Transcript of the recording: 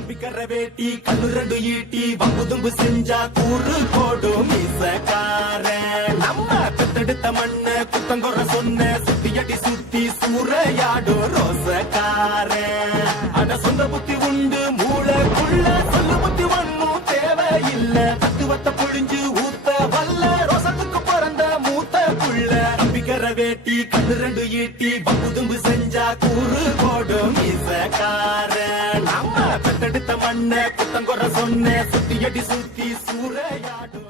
நம்பிக்கற வேட்டி கண்ணு ரெண்டு ஈட்டி வம்புதும்பு செஞ்சா கூறு போடும் மீசக்காரன். நம்ம பெத்தெடுத்த மண்ண குத்தங்குற சொன்ன சுத்தியடி சுத்தி சூறையாடும் ரோசக்காரன். அட சொந்த புத்தி உண்டு மூளைக்குள்ள சொல்லு புத்தி ஒண்ணும் தேவையில்ல. தத்துவத்தை புழிஞ்சு ஊத்த வல்ல ரோசத்துக்கு பிறந்த மூத்த புள்ள. நம்பிக்கற வேட்டி கண்ணு ரெண்டு ஈட்டி வம்புதும்பு செஞ்சா கூறு போடும் மீசக்காரன். நம்ம பெத்தெடுத்த மண்ண குத்தங்குற சொன்ன சுத்தியடி சுத்தி சூறையாடும்